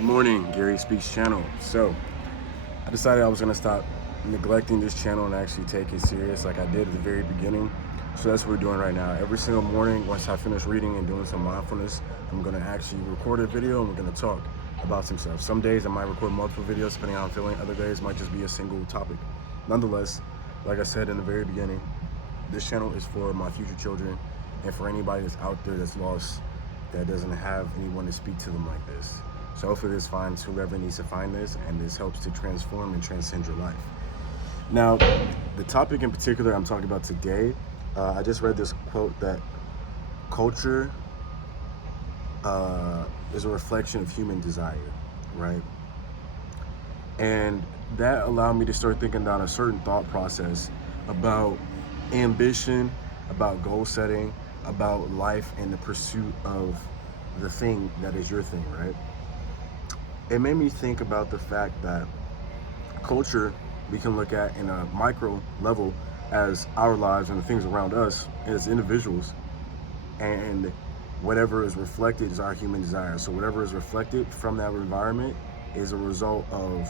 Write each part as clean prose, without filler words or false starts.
Good morning, Gary Speaks channel. So, I decided I was going to stop neglecting this channel and actually take it serious like I did at the very beginning. So that's what we're doing right now. Every single morning, once I finish reading and doing some mindfulness, I'm going to actually record a video and we're going to talk about some stuff. Some days I might record multiple videos depending on how I'm feeling. Other days might just be a single topic. Nonetheless, like I said in the very beginning, this channel is for my future children and for anybody that's out there that's lost, that doesn't have anyone to speak to them like this. So hopefully this finds whoever needs to find this, and this helps to transform and transcend your life. Now, the topic in particular I'm talking about today, I just read this quote that culture is a reflection of human desire, right? And that allowed me to start thinking down a certain thought process about ambition, about goal setting, about life and the pursuit of the thing that is your thing, right? It made me think about the fact that culture we can look at in a micro level as our lives and the things around us as individuals, and whatever is reflected is our human desire. So whatever is reflected from that environment is a result of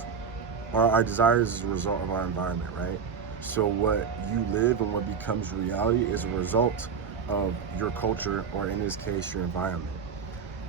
our desires, is a result of our environment, right? So what you live and what becomes reality is a result of your culture, or in this case, your environment.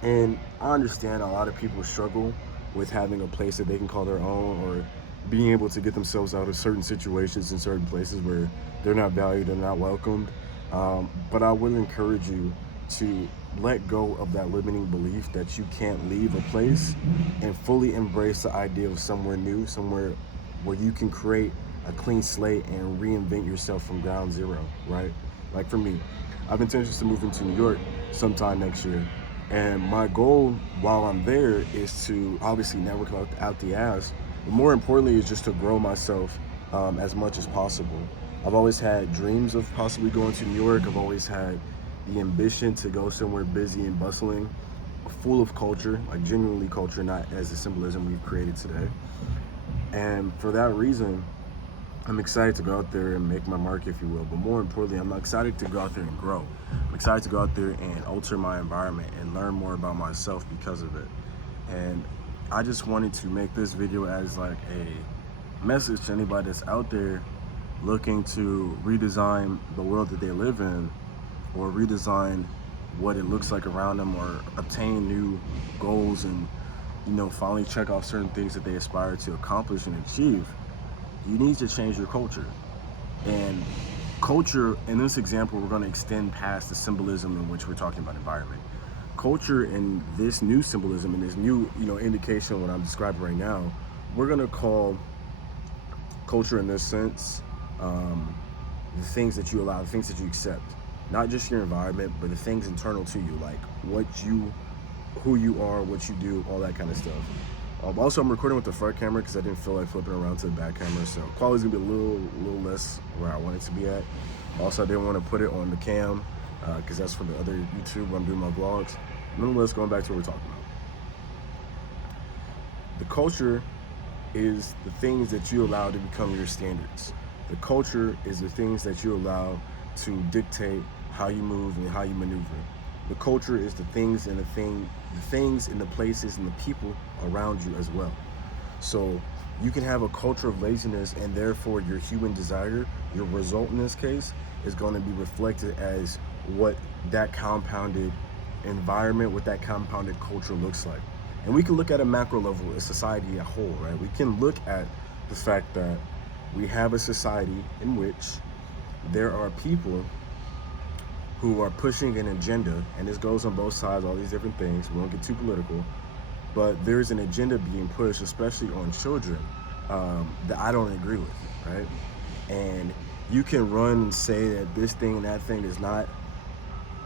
And I understand a lot of people struggle with having a place that they can call their own, or being able to get themselves out of certain situations in certain places where they're not valued and not welcomed. But I would encourage you to let go of that limiting belief that you can't leave a place and fully embrace the idea of somewhere new, somewhere where you can create a clean slate and reinvent yourself from ground zero, right? Like for me, I've intentions to move into New York sometime next year. And my goal while I'm there is to obviously network out the ass, but more importantly is just to grow myself as much as possible. I've always had dreams of possibly going to New York. I've always had the ambition to go somewhere busy and bustling, full of culture, like genuinely culture, not as the symbolism we've created today. And for that reason, I'm excited to go out there and make my mark, if you will. But more importantly, I'm excited to go out there and grow. I'm excited to go out there and alter my environment and learn more about myself because of it. And I just wanted to make this video as like a message to anybody that's out there looking to redesign the world that they live in, or redesign what it looks like around them, or obtain new goals and, finally check off certain things that they aspire to accomplish and achieve. You need to change your culture. And culture, in this example, we're going to extend past the symbolism in which we're talking about environment. Culture in this new symbolism, and this new, indication of what I'm describing right now, we're going to call culture in this sense the things that you allow, the things that you accept. Not just your environment, but the things internal to you, like who you are, what you do, all that kind of stuff. Also, I'm recording with the front camera because I didn't feel like flipping around to the back camera, so quality's gonna be a little less where I want it to be at. Also, I didn't want to put it on the cam because that's for the other YouTube where I'm doing my vlogs. Nonetheless, going back to what we're talking about. The culture is the things that you allow to become your standards. The culture is the things that you allow to dictate how you move and how you maneuver. The culture is the things and the things and the places and the people around you as well. So you can have a culture of laziness, and therefore your human desire, your result in this case, is going to be reflected as what that compounded environment, what that compounded culture looks like. And we can look at a macro level, a society as a whole, right? We can look at the fact that we have a society in which there are people who are pushing an agenda, and this goes on both sides, all these different things. We won't get too political, but there's an agenda being pushed, especially on children, that I don't agree with, right? And you can run and say that this thing and that thing is not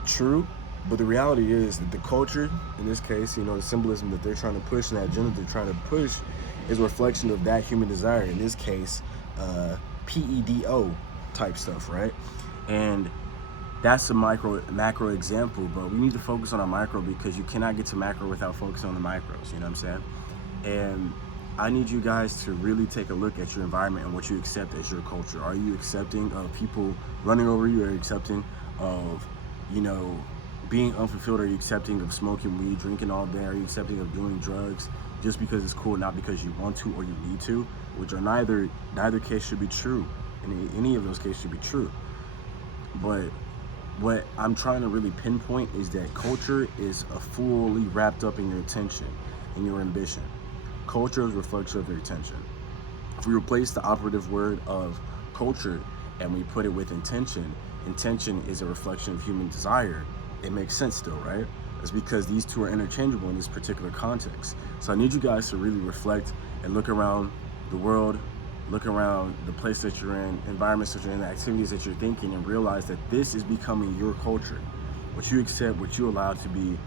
true, but the reality is that the culture, in this case, the symbolism that they're trying to push and that agenda they're trying to push is a reflection of that human desire, in this case, PEDO type stuff, right? And that's a macro example, but we need to focus on our micro, because you cannot get to macro without focusing on the micros, you know what I'm saying? And I need you guys to really take a look at your environment and what you accept as your culture. Are you accepting of people running over you? Are you accepting of, being unfulfilled? Are you accepting of smoking weed, drinking all day? Are you accepting of doing drugs, just because it's cool, not because you want to or you need to, which are neither case should be true. And any of those cases should be true. But what I'm trying to really pinpoint is that culture is fully wrapped up in your attention and your ambition. Culture is a reflection of your attention. If we replace the operative word of culture and we put it with intention, intention is a reflection of human desire, it makes sense still, right? It's because these two are interchangeable in this particular context. So I need you guys to really reflect and look around the world, look around the place that you're in, environments that you're in, the activities that you're thinking, and realize that this is becoming your culture. What you accept, what you allow to be,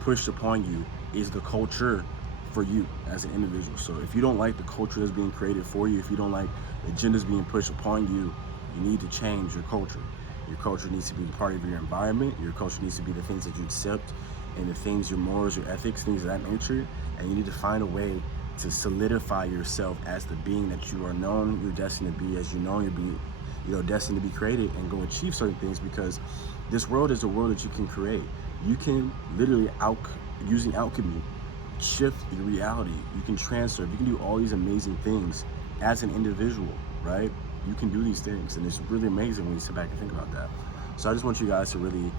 pushed upon you is the culture for you as an individual. So if you don't like the culture that's being created for you, if you don't like the agendas being pushed upon you, you need to change your culture. Your culture needs to be part of your environment. Your culture needs to be the things that you accept and the things, your morals, your ethics, things of that nature. And you need to find a way to solidify yourself as the being that you are known you're destined to be, as you're being, destined to be created, and go achieve certain things, because this world is a world that you can create. You can literally, using alchemy, shift your reality. You can transfer. You can do all these amazing things as an individual, right? You can do these things, and it's really amazing when you sit back and think about that. So I just want you guys to really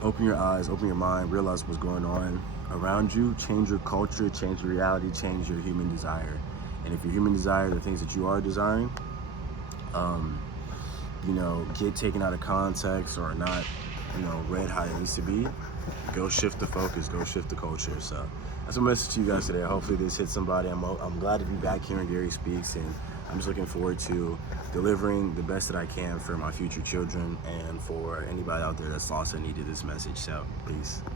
open your eyes, open your mind, realize what's going on around you, change your culture, change your reality, change your human desire. And if your human desire, the things that you are desiring, get taken out of context or not, read how it needs to be, go shift the focus, go shift the culture. So that's my message to you guys today. Hopefully this hits somebody. I'm glad to be back here in Gary Speaks, and I'm just looking forward to delivering the best that I can for my future children and for anybody out there that's lost and needed this message. So peace.